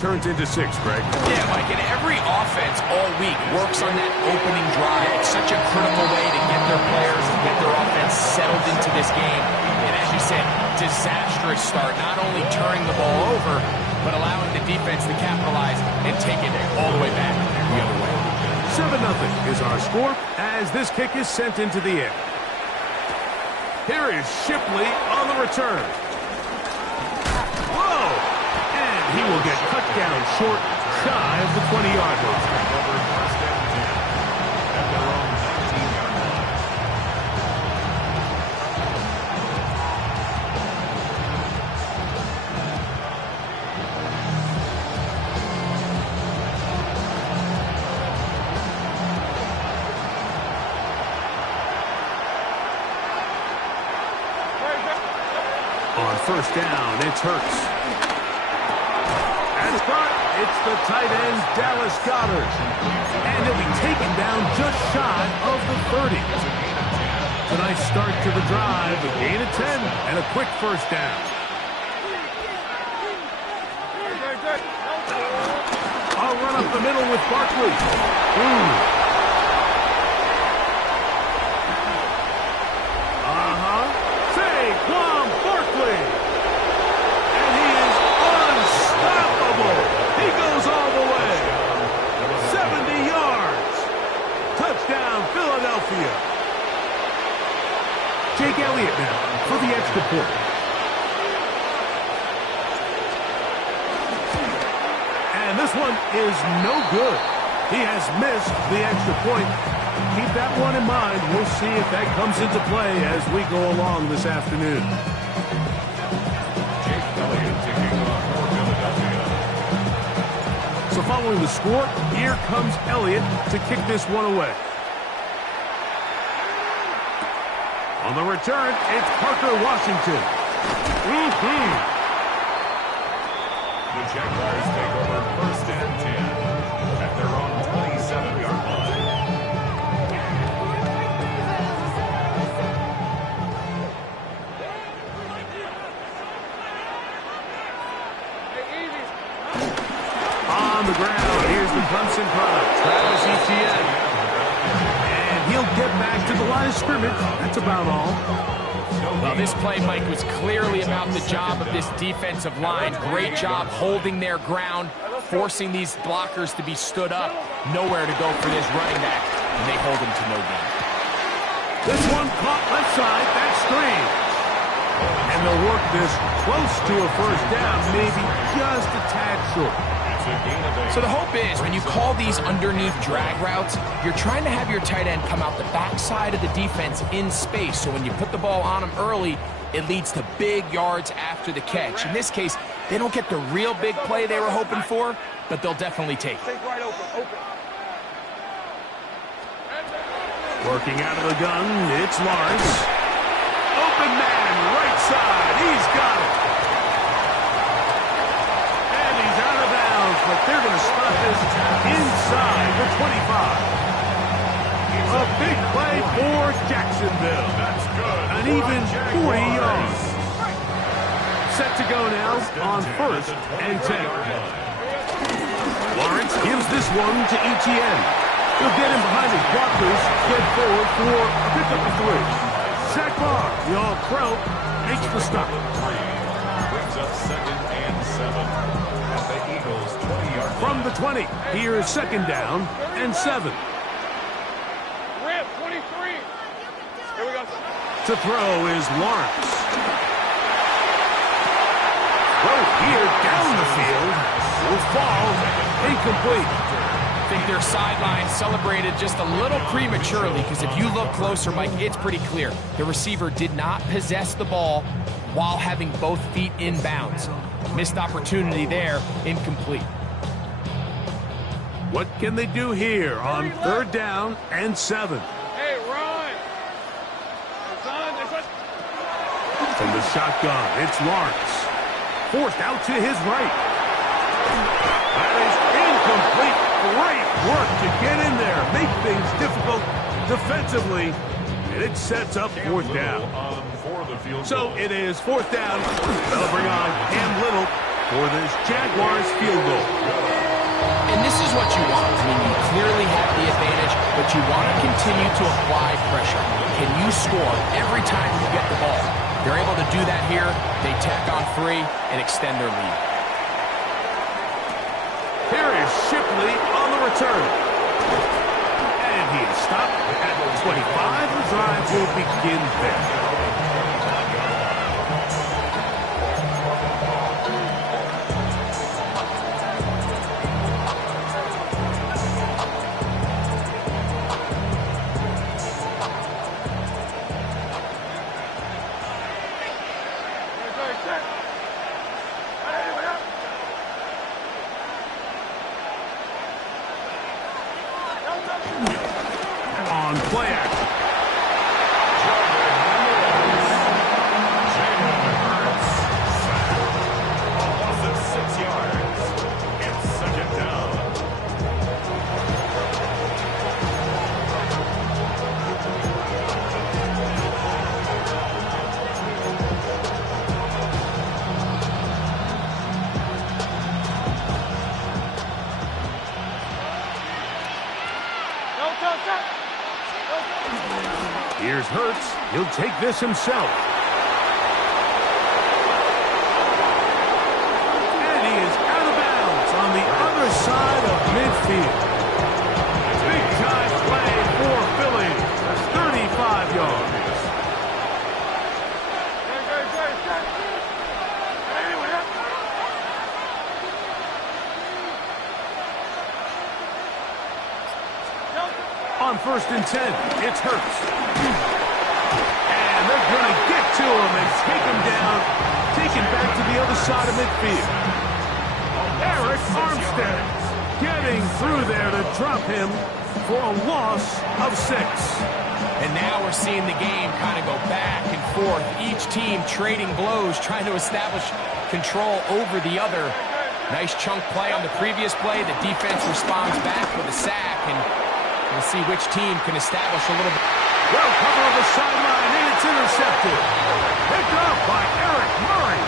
Turns into 6, Greg. Yeah, Mike, and every offense all week works on that opening drive. It's such a critical way to get their players and get their offense settled into this game. And as you said, disastrous start, not only turning the ball over, but allowing the defense to capitalize and take it all the way back the other way. 7-0 is our score as this kick is sent into the air. Here is Shipley on the return. Whoa! And he will get cut down short, shy of the 20-yard line. On first down, it's Hurts. It's the tight end, Dallas Goedert. And he'll be taken down just shy of the 30. It's a nice start to the drive, a gain of 10, and a quick first down. I'll run up the middle with Barkley. Saquon Barkley. And he is unstoppable. He goes all the way. 70 yards. Touchdown, Philadelphia. Jake Elliott now for the extra point. And this one is no good. He has missed the extra point. Keep that one in mind. We'll see if that comes into play as we go along this afternoon. Jake Elliott taking off for Philadelphia. So following the score, here comes Elliott to kick this one away. On the return, it's Parker Washington. The Jaguars take over first and 10 at their own 27-yard line. On the ground, here's the Clemson product, Travis Etienne. And he'll get back to the line of scrimmage. That's about all. Well, this play, Mike, was clearly about the job of this defensive line. Great job holding their ground, forcing these blockers to be stood up. Nowhere to go for this running back, and they hold him to no gain. This one caught left side. That's strange. And they'll work this close to a first down, maybe just a tad short. So the hope is when you call these underneath drag routes, you're trying to have your tight end come out the backside of the defense in space. So when you put the ball on him early, it leads to big yards after the catch. In this case, they don't get the real big play they were hoping for, but they'll definitely take it. Working out of the gun, it's Lawrence. Open man, right side. He's got it. And he's out of bounds, but they're going to spot this inside the 25. A big play for Jacksonville. That's good. An even 40 yards. Set to go now on first and 10. Lawrence gives this one to Etienne. He'll get him behind his blockers, get forward for a pickup of 3. Zach Barr, the All-Pro, makes the stop. Brings up second and 7 at the Eagles' 20-yard line. From the 20, here is second down and 7. Rip, 23. Here we go. To throw is Lawrence. Throw here down the field. Will fall incomplete. I think their sideline celebrated just a little prematurely because if you look closer, Mike, it's pretty clear. The receiver did not possess the ball while having both feet in bounds. Missed opportunity there, incomplete. What can they do here on third down and 7? Hey, run. From the shotgun, it's Lawrence. Forced out to his right. That is incomplete. Great work to get in there, make things difficult defensively, and it sets up fourth down. So it is fourth down. They'll bring on Cam Little for this Jaguars field goal. And this is what you want. I mean, you clearly have the advantage, but you want to continue to apply pressure. Can you score every time you get the ball? They're able to do that here. They tack on 3 and extend their lead. Here is Shipley on the return. And he is stopped at 25. The drive will begin there. On play action. Loss of 6 yards. It's second down. Here's Hurts. He'll take this himself. And he is out of bounds on the other side of midfield. Big time play for Philly. That's 35 yards. On 1st and 10, it's Hurts. And they're going to get to him and take him down, take him back to the other side of midfield. Eric Armstead getting through there to drop him for a loss of 6. And now we're seeing the game kind of go back and forth. Each team trading blows, trying to establish control over the other. Nice chunk play on the previous play. The defense responds back with a sack, and we'll see which team can establish a little bit. Well, cover of the sideline, and it's intercepted. Picked up by Eric Murray.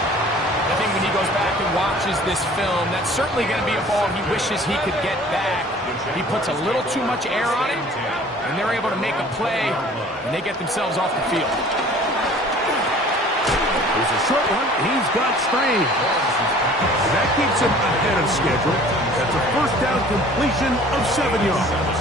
I think when he goes back and watches this film, that's certainly going to be a ball he wishes he could get back. He puts a little too much air on it, and they're able to make a play, and they get themselves off the field. Here's a short one. He's got Strain. That keeps him ahead of schedule. That's a first down completion of 7 yards.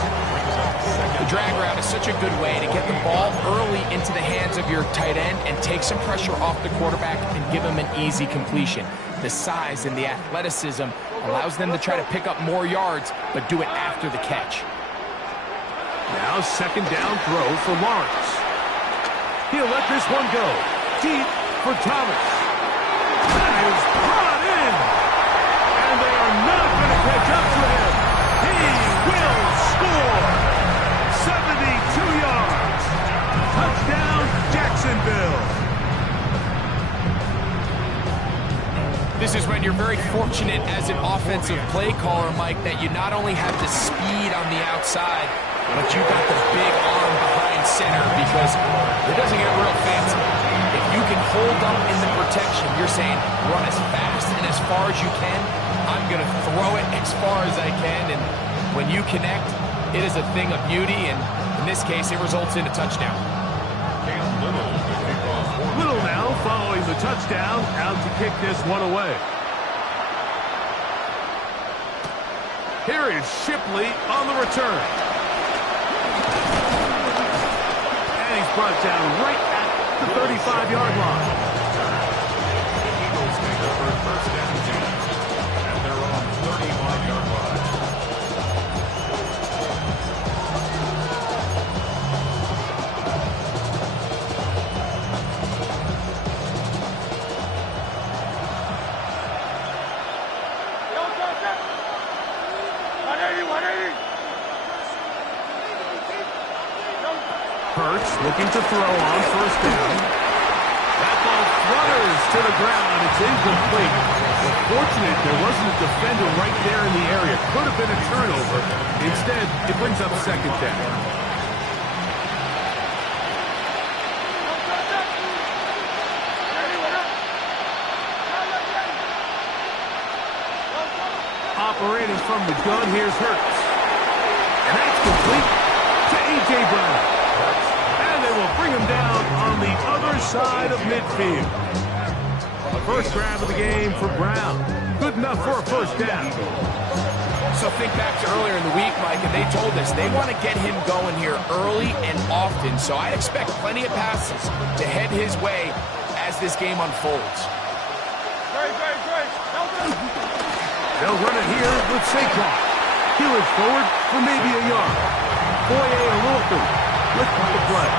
The drag route is such a good way to get the ball early into the hands of your tight end and take some pressure off the quarterback and give him an easy completion. The size and the athleticism allows them to try to pick up more yards, but do it after the catch. Now 2nd down throw for Lawrence. He'll let this one go. Deep for Thomas. That is brought in. And they are not going to catch up to him. He will score. 72 yards. Touchdown, Jacksonville. This is when you're very fortunate as an offensive play caller, Mike, that you not only have the speed on the outside, but you got the big arm behind center, because it doesn't get real fancy. If you can hold up in the protection, you're saying run as fast and as far as you can. I'm going to throw it as far as I can, and when you connect, it is a thing of beauty, and in this case, it results in a touchdown. Little now following the touchdown, out to kick this one away. Here is Shipley on the return. And he's brought down right at the 35-yard line. Eagles take over 1st and 10 at their own 35-yard line. Hurts looking to throw on 1st down. That ball flutters to the ground. It's incomplete. But fortunate there wasn't a defender right there in the area. Could have been a turnover. Instead, it brings up 2nd down. separated from the gun. Here's Hurts. And that's complete to A.J. Brown. And they will bring him down on the other side of midfield. The first grab of the game for Brown. Good enough for a first down. So think back to earlier in the week, Mike, and they told us they want to get him going here early and often. So I expect plenty of passes to head his way as this game unfolds. They'll run it here with Saquon. Peel it forward for maybe a yard. Foye Oluokun with the play.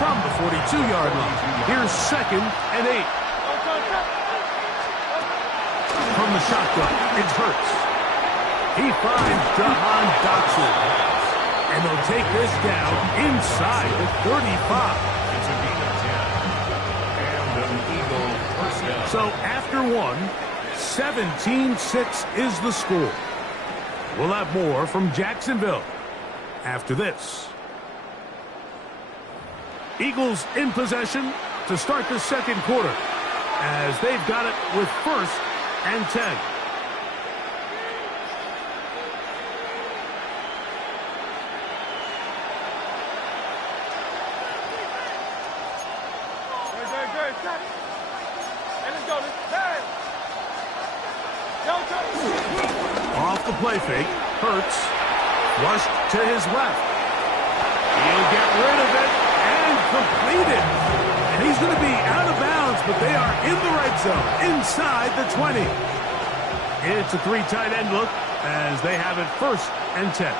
From the 42-yard line, here's 2nd and 8. From the shotgun, it's Hurts. He finds Jahan Dotson. And they'll take this down inside the 35. So after one, 17-6 is the score. We'll have more from Jacksonville after this. Eagles in possession to start the second quarter as they've got it with 1st and 10. Off the play fake, Hurts flushed to his left. He'll get rid of it and complete it. And he's going to be out of bounds, but they are in the red zone, inside the 20. It's a 3 tight end look as they have it 1st and 10.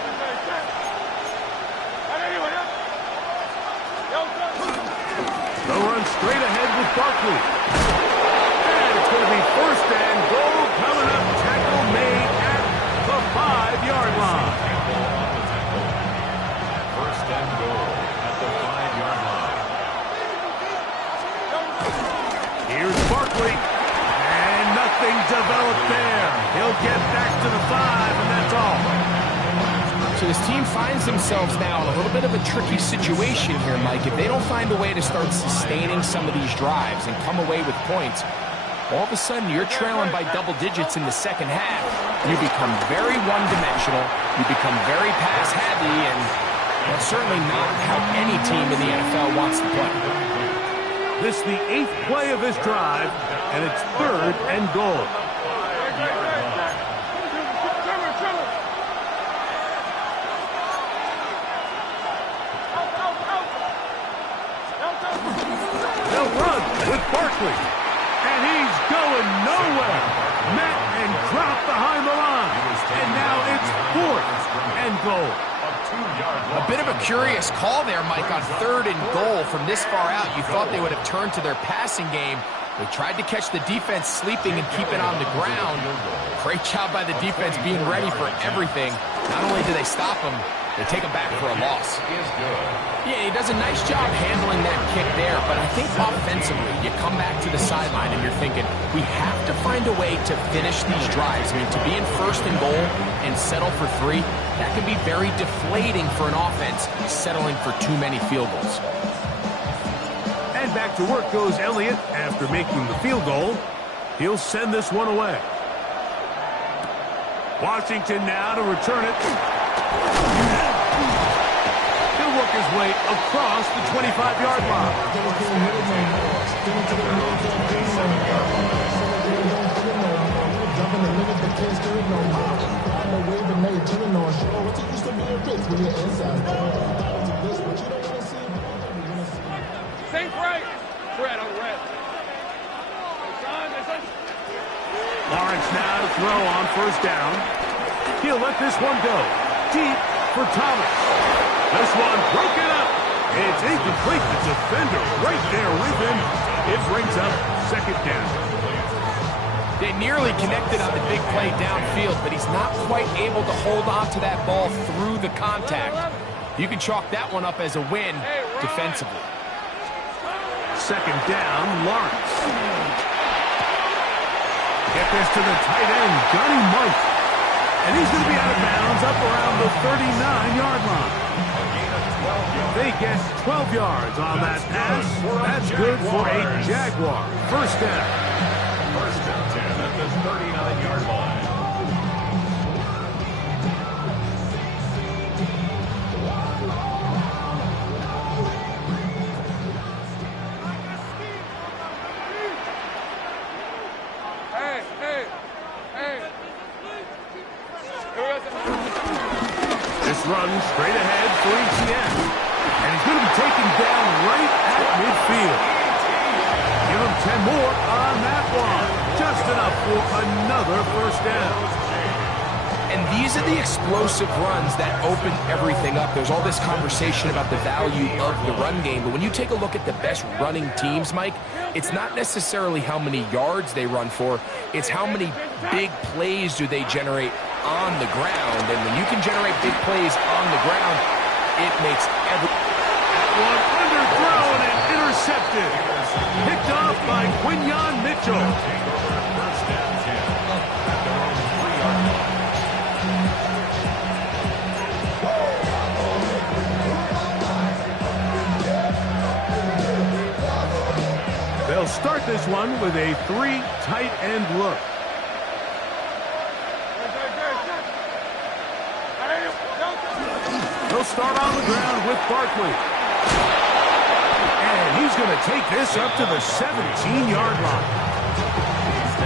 They'll run straight ahead with Barkley. And it's going to be 1st and goal coming up. Tackle made at the 5-yard line. 1st and goal at the 5-yard line. Here's Barkley. And nothing developed there. He'll get back to the 5, and that's all. So this team finds themselves now in a little bit of a tricky situation here, Mike. If they don't find a way to start sustaining some of these drives and come away with points, all of a sudden you're trailing by double digits in the second half. You become very one-dimensional. You become very pass-heavy, and that's certainly not how any team in the NFL wants to play. This is the 8th play of this drive, and it's 3rd and goal. They'll run with Barkley, and he's going nowhere. Met and dropped behind the line, and now it's 4th and goal. A bit of a curious call there, Mike, on 3rd and goal from this far out. You thought they would have turned to their passing game. They tried to catch the defense sleeping and keep it on the ground. Great job by the defense being ready for everything. Not only do they stop him, they take him back for a loss. Yeah, he does a nice job handling that kick there, but I think offensively, you come back to the sideline and you're thinking, we have to find a way to finish these drives. I mean, to be in 1st and goal and settle for 3, that can be very deflating for an offense settling for too many field goals. And back to work goes Elliott after making the field goal. He'll send this one away. Washington now to return it. He'll work his way across the 25-yard line. Think right. Red on red. Lawrence now to throw on 1st down. He'll let this one go. Deep for Thomas. This one broken up. It's incomplete. The defender right there with him. It brings up 2nd down. They nearly connected on the big play downfield, but he's not quite able to hold on to that ball through the contact. You can chalk that one up as a win defensively. 2nd down, Lawrence. Get this to the tight end, Johnny Monk. And he's going to be out of bounds up around the 39-yard line. They get 12 yards on that pass. That's good for a Jaguar. First down. First and 10 at the 39-yard line. This run straight ahead for Wt1. And he's going to be taken down right at midfield. Give him 10 more on that one. Just enough for another first down. And these are the explosive runs that open everything up. There's all this conversation about the value of the run game, but when you take a look at the best running teams, Mike, it's not necessarily how many yards they run for, it's how many big plays do they generate on the ground. And when you can generate big plays on the ground, it makes every... That one underthrown and intercepted. Picked off by Quinyon Mitchell. First and 10 at their own 3-yard line. They'll start this one with a 3 tight end look. They'll start on the ground with Barkley. And he's going to take this up to the 17-yard line.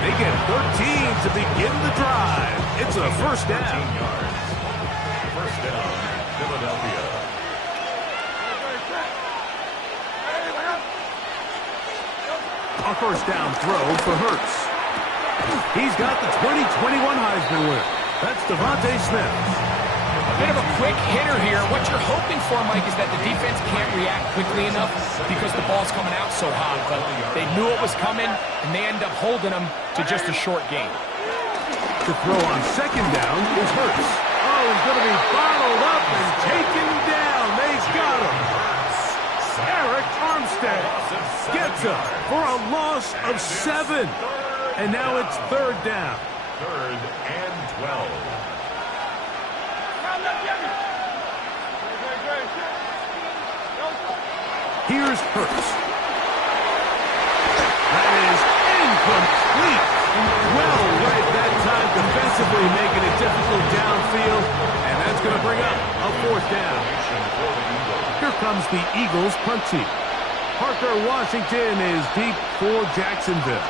They get 13 to begin the drive. It's a first down. 13 yards. First down, Philadelphia. A first down throw for Hurts. He's got the 2021 Heisman winner. That's Devontae Smith. A bit of a quick hitter here. What you're hoping for, Mike, is that the defense can't react quickly enough because the ball's coming out so hot. But they knew it was coming, and they end up holding them to just a short gain. To throw on second down is Hurts. Oh, he's going to be bottled up and taken down. They've got him. Eric Armstead gets up for a loss of 7. And now it's third down. Third and 12. Here's Hurts. That is incomplete. Well read that time defensively, making it difficult downfield. And that's going to bring up a fourth down. Here comes the Eagles punt team. Parker Washington is deep for Jacksonville.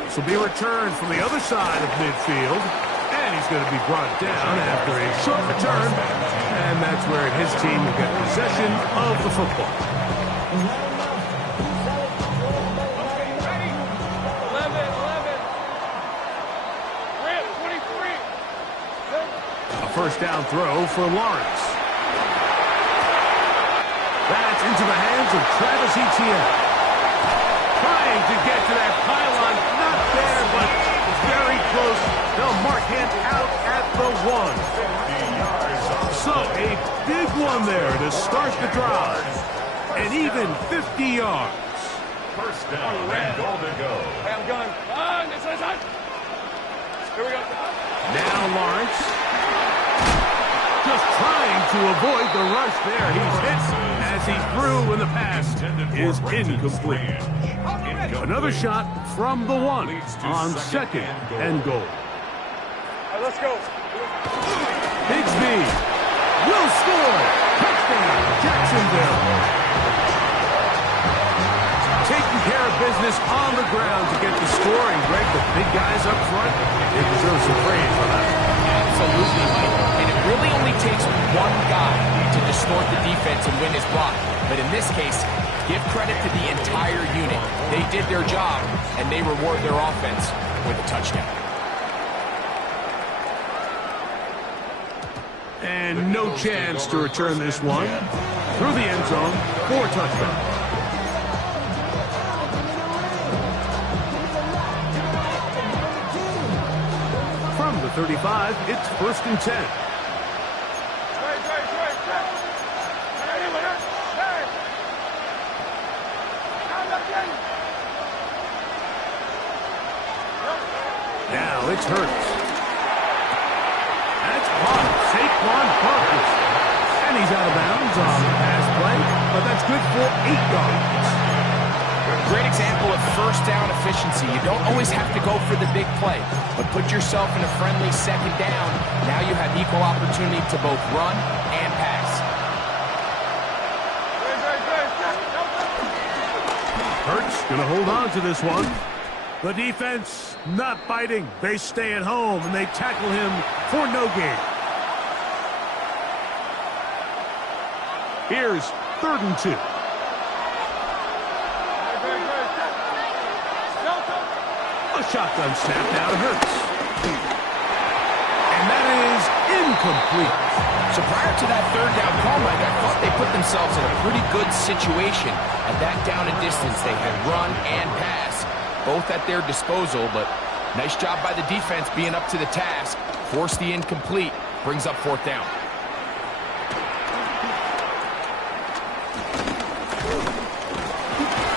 This will be returned from the other side of midfield. And he's going to be brought down after a short return. And that's where his team will get possession of the football. First down throw for Lawrence. That's into the hands of Travis Etienne. Trying to get to that pylon. Not there, but it's very close. They'll mark him out at the 1. So a big one there to start the drive. And even 50 yards. First down and goal to go. Hey, I'm going. Here we go. Now Lawrence. Just trying to avoid the rush there. He's hit as he threw when the pass is incomplete. Another shot from the 1 on second and goal. All right, let's go. Bigsby will score. Touchdown, Jacksonville. Taking care of business on the ground to get the score. And Greg, the big guys up front, they deserve some praise for that. Absolutely, Mike. And it really only takes one guy to distort the defense and win his block. But in this case, give credit to the entire unit. They did their job, and they reward their offense with a touchdown. And no chance to return this one. Through the end zone for a touchdown. From the 35, it's first and 10. Now it's Hurts. downs on the pass play, but that's good for 8 yards. Great example of first down efficiency. You don't always have to go for the big play, but put yourself in a friendly second down. Now you have equal opportunity to both run and pass. Hurts going to hold on to this one. The defense not biting. They stay at home, and they tackle him for no gain. Here's 3rd and 2. A shotgun snap now to Hurts. And that is incomplete. So prior to that 3rd down call, Mike, I thought they put themselves in a pretty good situation. At that down and distance, they had run and pass, both at their disposal, but nice job by the defense being up to the task. Force the incomplete, brings up 4th down.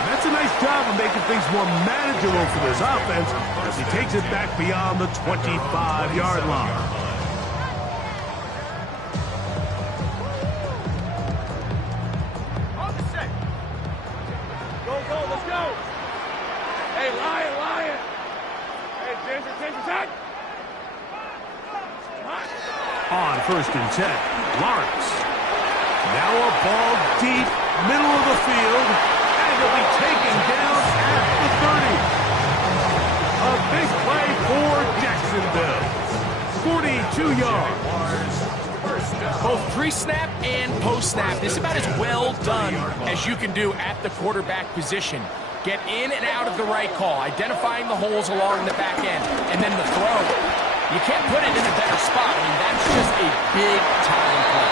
That's a nice job of making things more manageable for this offense as he takes it back beyond the 25-yard line. Go, let's go. Hey, Lion. Hey, Ginger, Zach. On 1st and 10, Lawrence. Now a ball deep, middle of the field, and it'll be taken down at the 30. A big play for Jacksonville. 42 yards. Both pre-snap and post-snap. This is about as well done as you can do at the quarterback position. Get in and out of the right call, identifying the holes along the back end, and then the throw. You can't put it in a better spot. I mean, that's just a big-time play.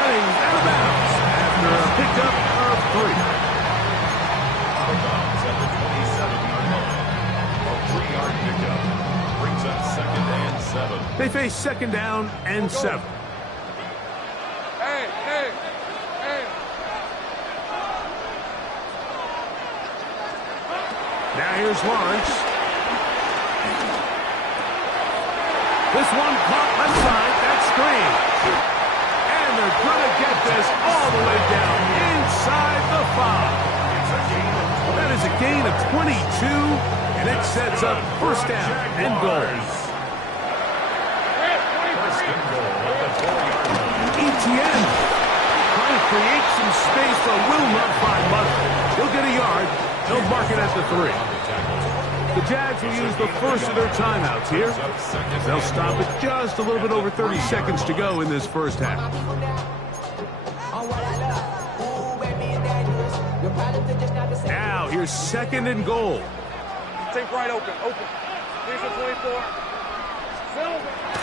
Heading out of bounds after a pickup of 3. Out of bounds at the 27-yard line. A 3-yard pickup brings up 2nd and 7. They face 2nd down and 7. Hey. Now here's Lawrence. This one caught left side. That's screen. And they're going to get this all the way down inside the 5. That is a gain of 22, and it sets up 1st down and goal. Etienne trying to create some space, but will not find much. He'll get a yard. They'll mark it at the 3. The Jags will use the first of their timeouts here. They'll stop it just a little bit over 30 seconds to go in this first half. Now, here's 2nd and goal. Take right open. Here's the 24.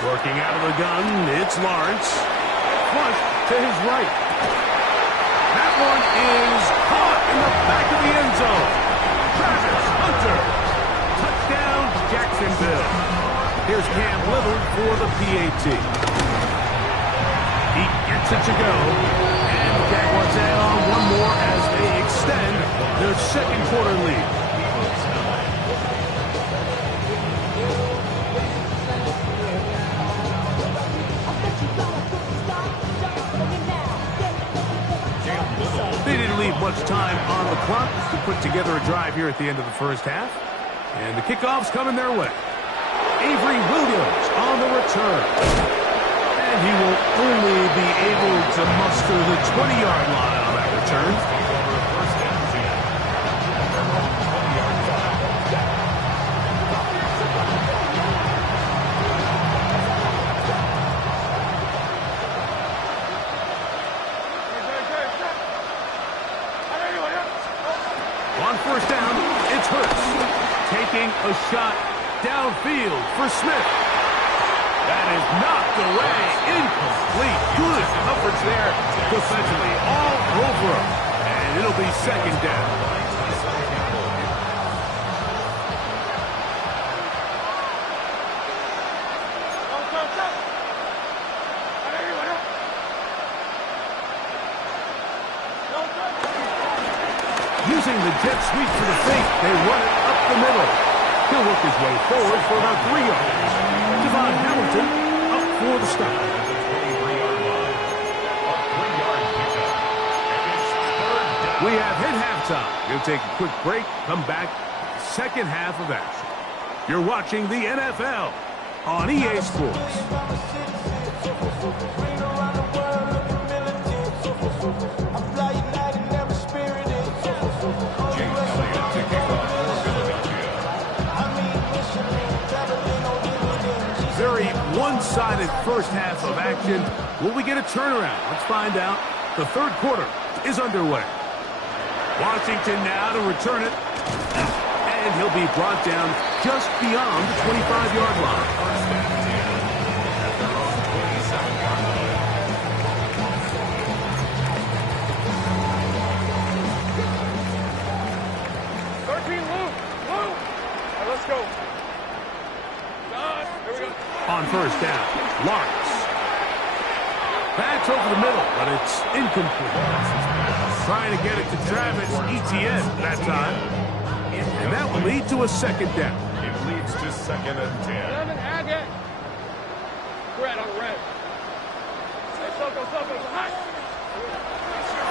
Working out of the gun, it's Lawrence. Flush to his right. That one is caught in the back of the end zone. Travis Hunter. Touchdown, Jacksonville. Here's Cam Little for the PAT. He gets it to go. And the Jaguars add on one more as they extend their 2nd quarter lead. They didn't leave much time on the clock to put together a drive here at the end of the first half. And the kickoff's coming their way. Avery Williams on the return. And he will only be able to muster the 20-yard line on that return. On 1st down, it's Hurts taking a shot downfield for Smith. That is knocked away, incomplete. Good coverage there defensively, all over him. And it'll be 2nd down. Using the jet sweep for the fake, they run it up the middle. He'll work his way forward for about 3 yards. Devon Hamilton up for the stop. We have hit halftime. We'll take a quick break, come back, second half of action. You're watching the NFL on EA Sports. Very one-sided first half of action. Will we get a turnaround? Let's find out. The third quarter is underway. Washington now to return it. And he'll be brought down just beyond the 25-yard line. Let's go. Here we go. On first down, Lawrence. Pass over the middle, but it's incomplete. Trying to get it to Travis Etienne that time. And that will lead to a second down. It leads to 2nd and 10. Agate. Red on red. Hey, Soko. Hot.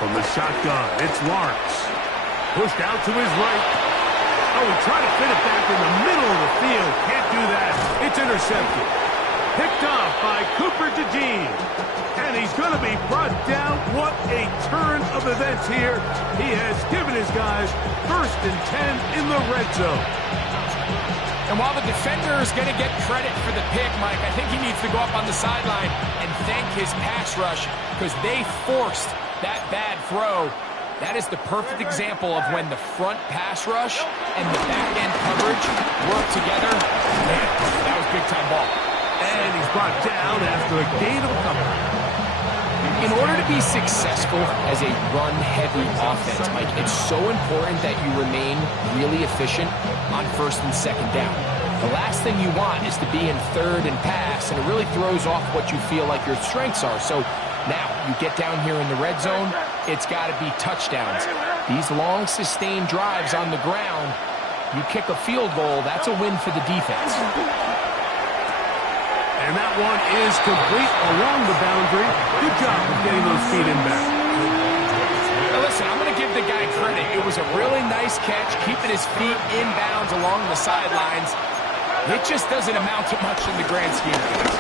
From the shotgun, it's Lawrence. Pushed out to his right. Oh, he tried to fit it back in the middle of the field. Can't do that. It's intercepted. Picked off by Cooper DeJean. And he's going to be brought down. What a turn of events here. He has given his guys 1st and 10 in the red zone. And while the defender is going to get credit for the pick, Mike, I think he needs to go up on the sideline and thank his pass rush because they forced that bad throw. That is the perfect example of when the front pass rush and the back-end coverage work together. Man, that was big-time ball. And he's brought down after a gain of a couple. In order to be successful as a run-heavy offense, Mike, it's so important that you remain really efficient on 1st and 2nd down. The last thing you want is to be in 3rd and pass, and it really throws off what you feel like your strengths are. So now you get down here in the red zone, it's got to be touchdowns. These long, sustained drives on the ground, you kick a field goal, that's a win for the defense. And that one is complete along the boundary. Good job of getting those feet in back. Now listen, I'm going to give the guy credit. It was a really nice catch, keeping his feet inbounds along the sidelines. It just doesn't amount to much in the grand scheme of things.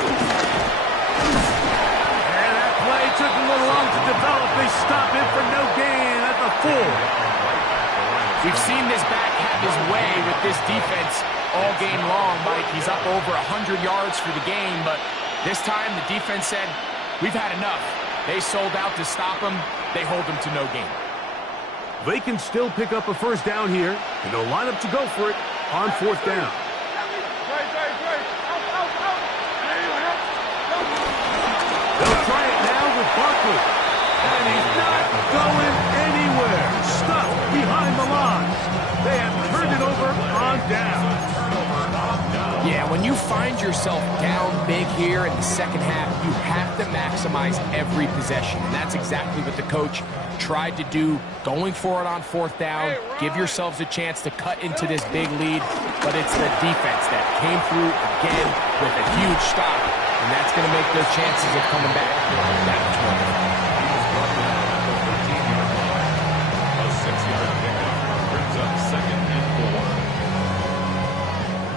And that play took a little long to develop. They stop it for no gain at the 4. We've seen this back have his way with this defense all game long, Mike. He's up over 100 yards for the game, but this time the defense said, we've had enough. They sold out to stop him. They hold him to no gain. They can still pick up a first down here, and they'll line up to go for it on 4th down. They'll try it now with Barkley. And he's not going anywhere. Stuck behind the line. They have turned it over on down. Yeah, when you find yourself down big here in the second half, you have to maximize every possession. And that's exactly what the coach tried to do, going for it on 4th down. Give yourselves a chance to cut into this big lead. But it's the defense that came through again with a huge stop. And that's going to make those chances of coming back that much more. A 6-yard pickup brings up 2nd and 4.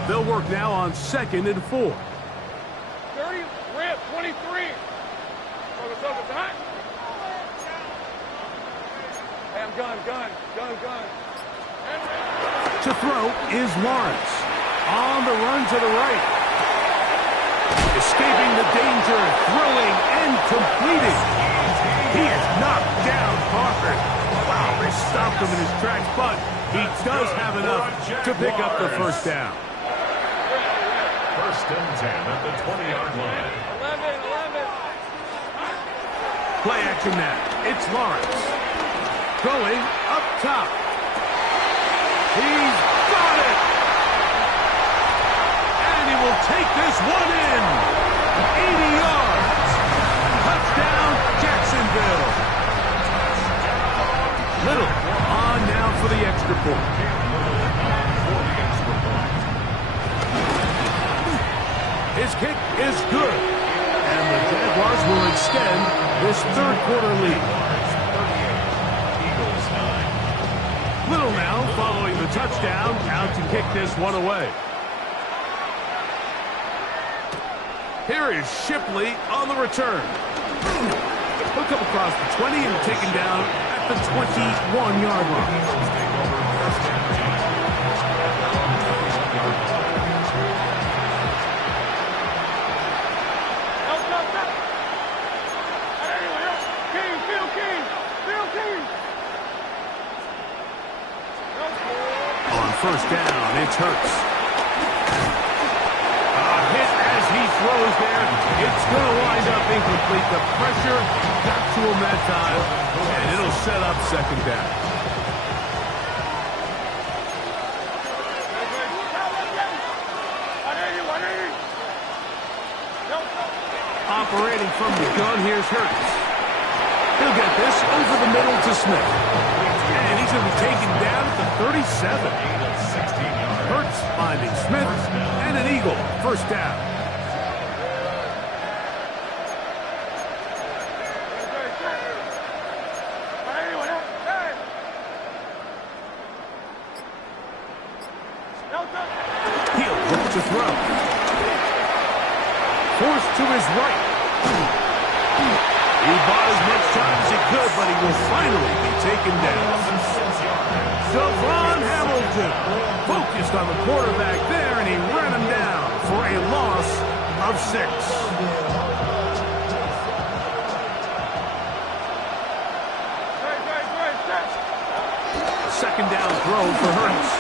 They'll work now on 2nd and 4. 30, rip, 23. Soko, hot. Hey, I'm gun. To throw is Lawrence. On the run to the right. Escaping the danger, throwing and completing. He is knocked down hard. Wow, they stopped him in his tracks, but he does have enough to pick up the first down. 1st and 10 at the 20-yard line. 11. Play action now. It's Lawrence. Going up top. He's got it! And he will take this one in. 80 yards. Touchdown, Jacksonville. Little on now for the extra point. His kick is good. And the Jaguars will extend this third quarter lead. Eagles 9. touchdown, out to kick this one away. Here is Shipley on the return. He'll come across the 20 and taken down at the 21-yard line. First down, it's Hurts. A hit as he throws there. It's going to wind up incomplete. The pressure got to him that time, and it'll set up second down. Operating from the gun, here's Hurts. He'll get this over the middle to Smith. And he's going to be taken down at the 37. Hurts finding Smith, and an Eagle, first down. He'll look to throw. Forced to his right. He bought as much time as he could, but he will finally be taken down. Devon Hamilton focused on the quarterback there, and he ran him down for a loss of 6. Second down throw for Hurts.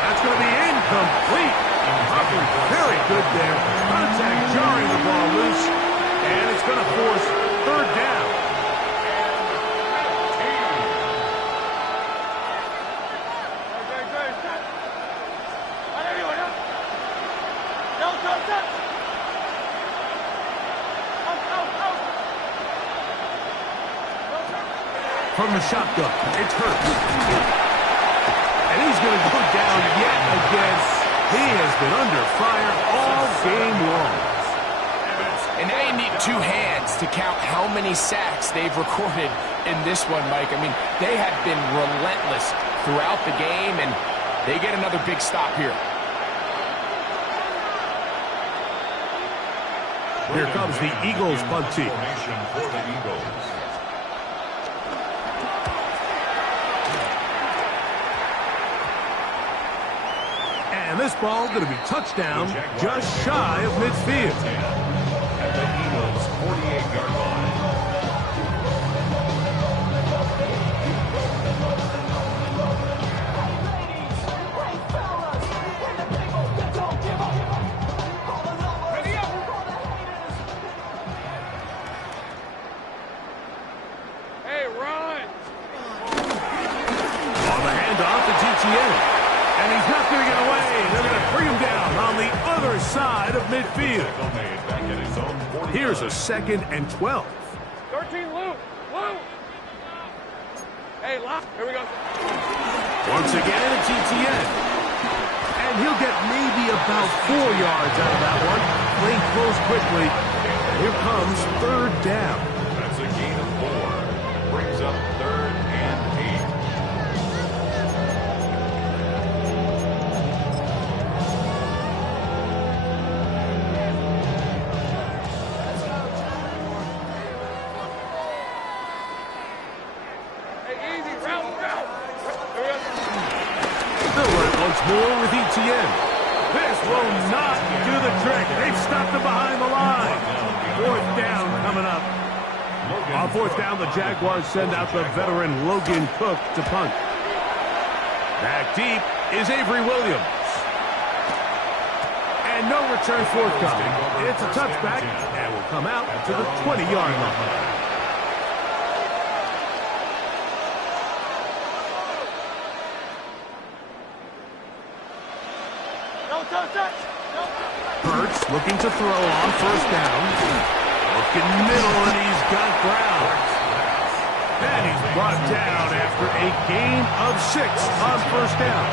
That's going to be incomplete. Hubbard very good there. Contact jarring the ball loose, and it's going to force third down. From the shotgun, it's Hurts. And he's going to go down yet again. He has been under fire all game long. And now you need 2 hands to count how many sacks they've recorded in this one, Mike. I mean, they have been relentless throughout the game, and they get another big stop here. Here comes the Eagles punt team. For the Eagles. And this ball going to be touchdown just shy of midfield. At the Eagles' 48-yard line. Hey, run! On the handoff to GTN. And he's not going to get away. They're going to bring him down on the other side of midfield. Here's a 2nd and 12. 13, Luke! Luke! Hey, lock. Here we go. Once again, a GTN. And he'll get maybe about 4 yards out of that one. Playing close quickly. And here comes third down. That's a gain of 4. Brings up 3rd and 8. More with ETN. This will not do the trick. They've stopped him behind the line. 4th down coming up. On 4th down, the Jaguars send out the veteran Logan Cook to punt. Back deep is Avery Williams. And no return forthcoming. It's a touchback and will come out to the 20-yard line. Hurts looking to throw on 1st down. Looking middle, and he's got ground. And he's brought down after a gain of 6 on 1st down.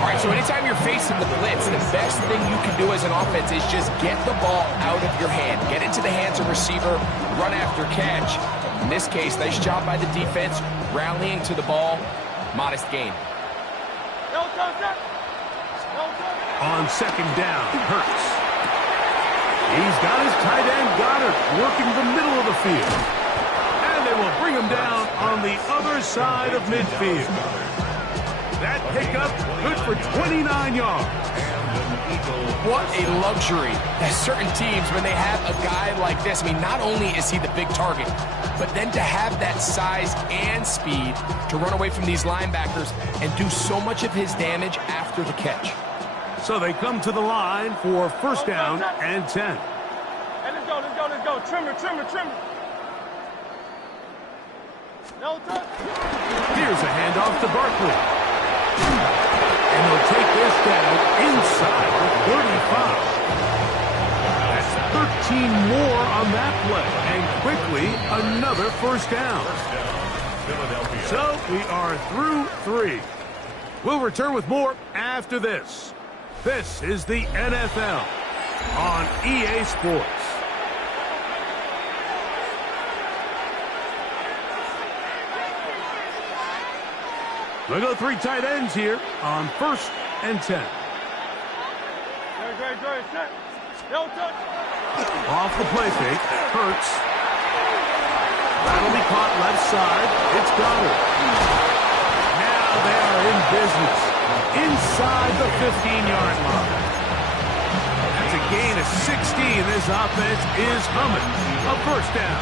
All right, so anytime you're facing the blitz, the best thing you can do as an offense is just get the ball out of your hand. Get into the hands of receiver, run after catch. In this case, nice job by the defense, rallying to the ball. Modest gain. On second down, Hurts. He's got his tight end, Goddard, working the middle of the field. And they will bring him down on the other side of midfield. That pickup good for 29 yards. What a luxury that certain teams, when they have a guy like this, I mean, not only is he the big target, but then to have that size and speed to run away from these linebackers and do so much of his damage after the catch. So they come to the line for first down and 10. Hey, let's go. Trimmer. No touch. Here's a handoff to Barkley. And they'll take this down inside the 35. That's 13 more on that play. And quickly, another first down. So we are through 3. We'll return with more after this. This is the NFL on EA Sports. We'll go 3 tight ends here on first and 10. Great. Set. No touch. Off the play fake, Hurts. That'll be caught left side. It's Goddard. Now they are in business inside the 15-yard line. That's a gain of 16. This offense is humming. A first down.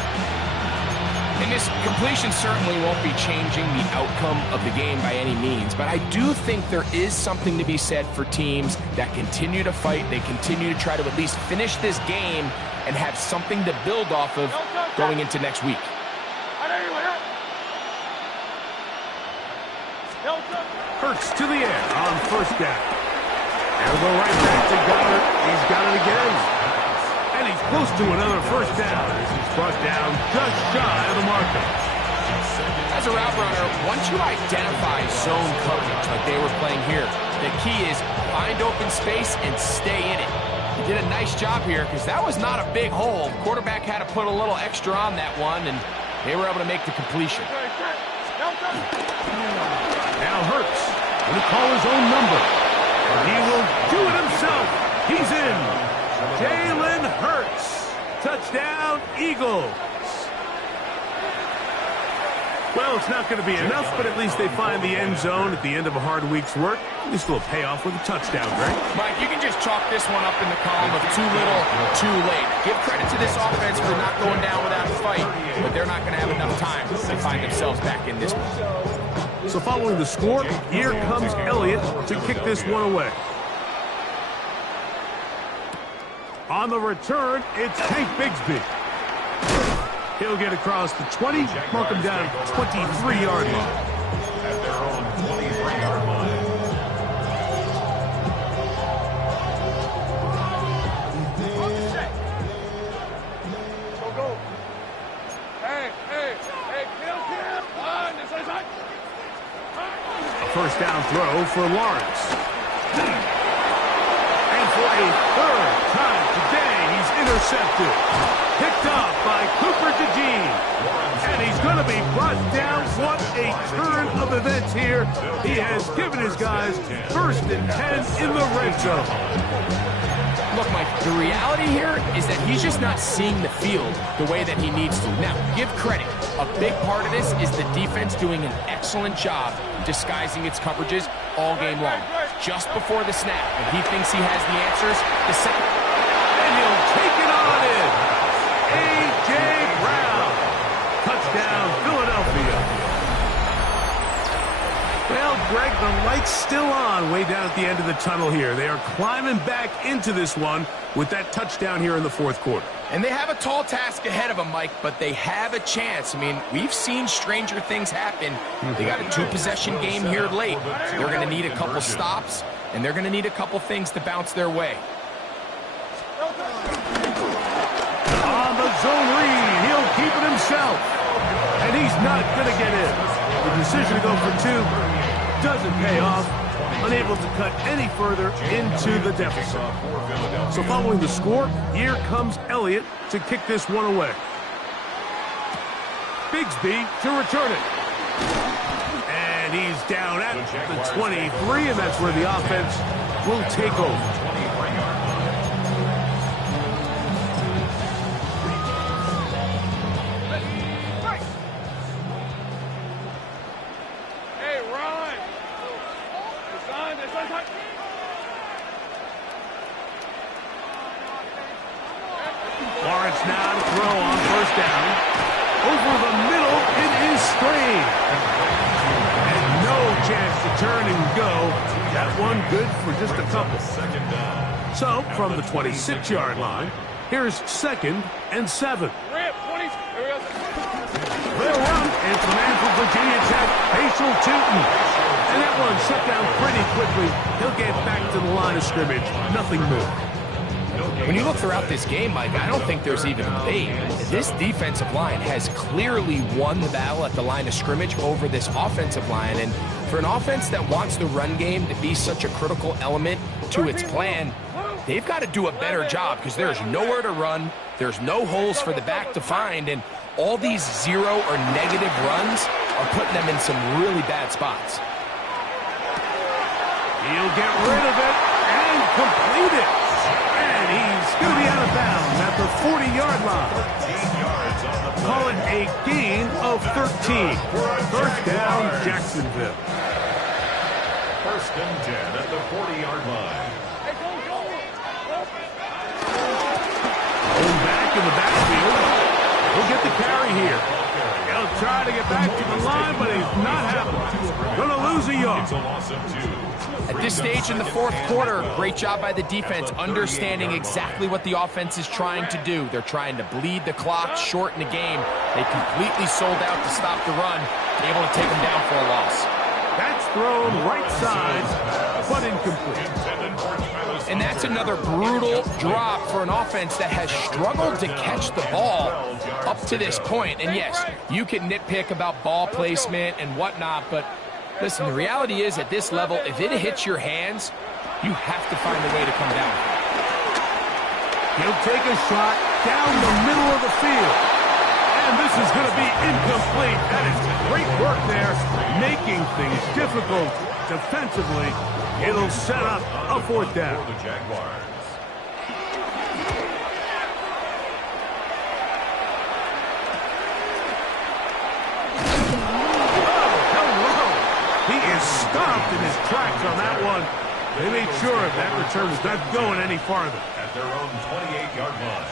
And this completion certainly won't be changing the outcome of the game by any means, but I do think there is something to be said for teams that continue to fight. They continue to try to at least finish this game and have something to build off of going into next week. Hurts to the air on first down. They'll go right back to Goddard. He's got it again. And he's close to another first down. He's brought down just shy of the marker. As a route runner, once you identify zone coverage like they were playing here, the key is find open space and stay in it. He did a nice job here because that was not a big hole. The quarterback had to put a little extra on that one, and they were able to make the completion. Now Hurts going to call his own number. And he will do it himself. He's in. Jalen Hurts. Touchdown, Eagles. Well, it's not going to be enough, but at least they find the end zone at the end of a hard week's work. At least a little payoff with a touchdown, Greg. Mike, you can just chalk this one up in the column of too little, too late. Give credit to this offense for not going down without a fight, but they're not going to have enough time to find themselves back in this one. So following the score, here comes Elliott to kick this one away. On the return, it's Tank Bigsby. He'll get across the 20, mark him down at the 23-yard line. At their own 23-yard line. Go. Hey, kill. On this side. A first down throw for Lawrence. And for a third time today, he's intercepted. Picked up by Cooper DeJean. And he's going to be brought down. What a turn of events here. He has given his guys first and 10 in the red zone. Look, Mike, the reality here is that he's just not seeing the field the way that he needs to. Now, give credit. A big part of this is the defense doing an excellent job disguising its coverages all game long. Just before the snap, when he thinks he has the answers, the second... And he'll take it on in. A.J. Brown. Touchdown, Philadelphia. Well, Greg, the light's still on way down at the end of the tunnel here. They are climbing back into this one with that touchdown here in the fourth quarter. And they have a tall task ahead of them, Mike, but they have a chance. I mean, we've seen stranger things happen. They got a 2-possession game here late. They're going to need a couple stops, and they're going to need a couple things to bounce their way. On the zone read, he'll keep it himself. And he's not going to get in. The decision to go for 2 doesn't pay off. Unable to cut any further into the deficit. So following the score, here comes Elliott to kick this one away. Bigsby to return it. And And he's down at the 23, and that's where the offense will take over. Lawrence now to throw on first down. Over the middle, it is Strain. And no chance to turn and go. That one good for just a couple. So, from the 26-yard line, here's 2nd and 7. They'll run, and it's the man from Virginia Tech, Facial Tootin. And that one shut down pretty quickly. He'll get back to the line of scrimmage. Nothing more. When you look throughout this game, Mike, I don't think there's even a debate. This defensive line has clearly won the battle at the line of scrimmage over this offensive line. And for an offense that wants the run game to be such a critical element to its plan, they've got to do a better job because there's nowhere to run. There's no holes for the back to find. And all these 0 or negative runs are putting them in some really bad spots. He'll get rid of it and complete it. And he's going to be out of bounds at the 40-yard line. Call it a gain of 13. First down, Jacksonville. 1st and 10 at the 40-yard line. Going back in the backfield. He'll get the carry here. He'll try to get back to the line, but he's not happening. Going to lose a yard. It's a loss of 2. At this stage in the 4th quarter, great job by the defense, understanding exactly what the offense is trying to do. They're trying to bleed the clock, shorten the game. They completely sold out to stop the run, able to take them down for a loss. That's thrown right side, but incomplete. And that's another brutal drop for an offense that has struggled to catch the ball up to this point. And yes, you can nitpick about ball placement and whatnot, but listen, the reality is at this level, if it hits your hands, you have to find a way to come down. He'll take a shot down the middle of the field. And this is going to be incomplete. That is great work there, making things difficult defensively. It'll set up a 4th down. For the Jaguars. He is stopped in his tracks on that one. They made sure that return was not going any farther. At their own 28-yard line.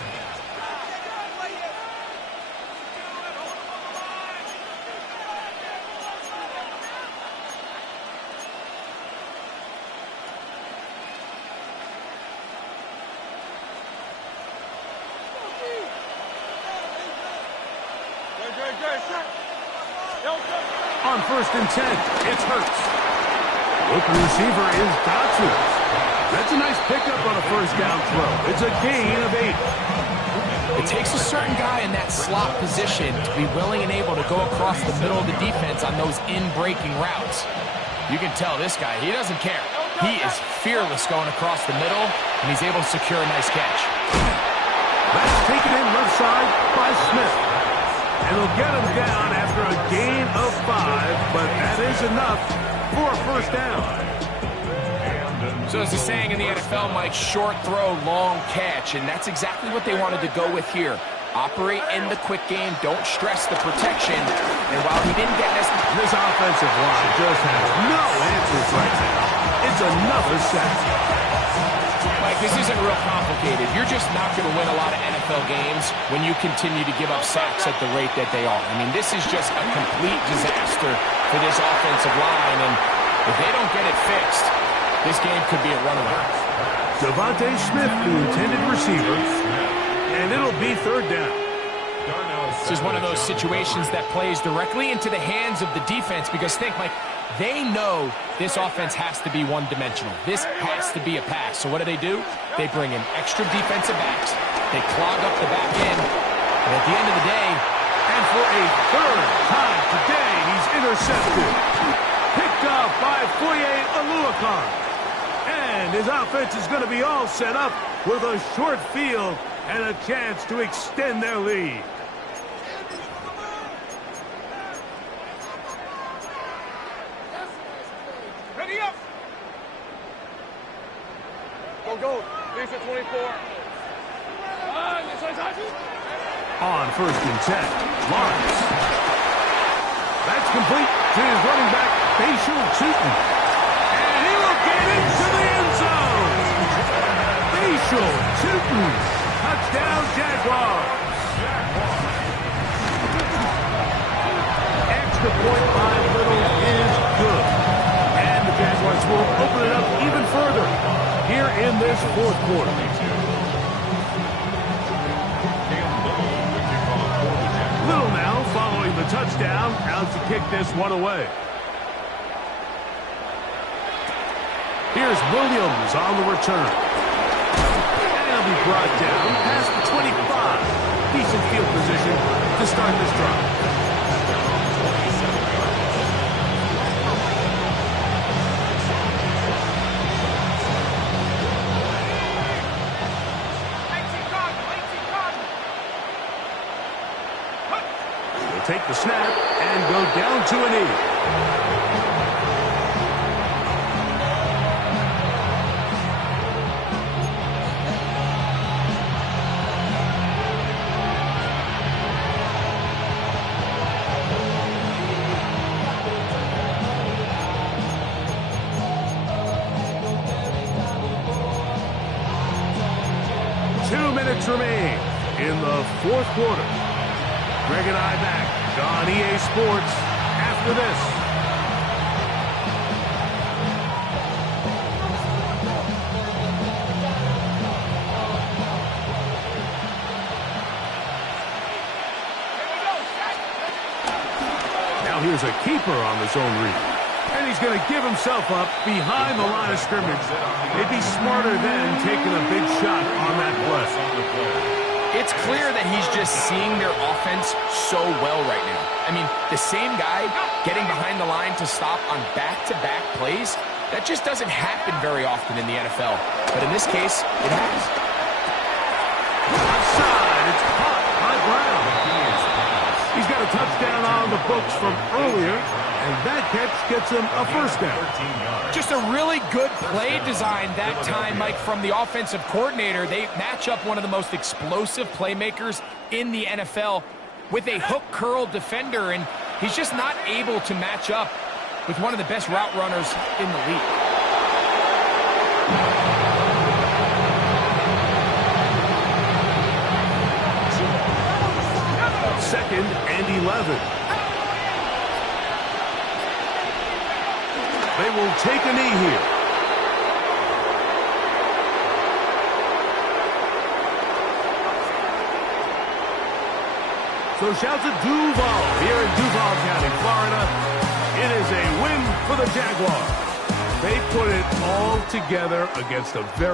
On 1st and 10, it's Hurts. Open receiver is Dotson. That's a nice pickup on a first down throw. It's a gain of 8. It takes a certain guy in that slot position to be willing and able to go across the middle of the defense on those in-breaking routes. You can tell this guy, he doesn't care. He is fearless going across the middle, and he's able to secure a nice catch. That's taken in left side by Smith. And they'll get him down after a gain of 5, but that is enough for a first down. So as the saying in the NFL, Mike, short throw, long catch, and that's exactly what they wanted to go with here. Operate in the quick game, don't stress the protection, and while he didn't get this offensive line just has no answers right now. It's another sack. Mike, this isn't real complicated. You're just not going to win a lot of NFL games when you continue to give up sacks at the rate that they are. I mean, this is just a complete disaster for this offensive line, and if they don't get it fixed, this game could be a runaway. Devontae Smith, the intended receiver, and it'll be 3rd down. This is one of those situations that plays directly into the hands of the defense because think, Mike, they know this offense has to be one-dimensional. This has to be a pass. So what do? They bring in extra defensive backs. They clog up the back end. And at the end of the day, and for a 3rd time today, he's intercepted. Picked off by Foye Oluokun. And his offense is going to be all set up with a short field and a chance to extend their lead. Go. Finish at 24. On 1st and 10, Lawrence. That's complete to his running back, Wt1. And he will get into the end zone. Wt1. Touchdown, Jaguars. Extra point by Little is good. And the Jaguars will open it up even further here in this 4th quarter. Little now following the touchdown, out to kick this one away. Here's Williams on the return. And he'll be brought down past the 25. Decent field position to start this drive. Take the snap and go down to a knee. Two minutes remain in the 4th quarter. Greg and I back on EA Sports after this. Now here's a keeper on the zone read. And he's going to give himself up behind the line of scrimmage. They'd be smarter than taking a big shot on that play. It's clear that he's just seeing their offense so well right now. I mean, the same guy getting behind the line to stop on back-to-back plays, that just doesn't happen very often in the NFL. But in this case, it has. Offside, it's caught by Brown. He's got a touchdown on the books from earlier, and that catch gets him a first down. Just a really good play design that time, Mike, from the offensive coordinator. They match up one of the most explosive playmakers in the NFL with a hook curl defender, and he's just not able to match up with one of the best route runners in the league. Second and 11. They will take a knee here. So shouts at Duval here in Duval County, Florida. It is a win for the Jaguars. They put it all together against a very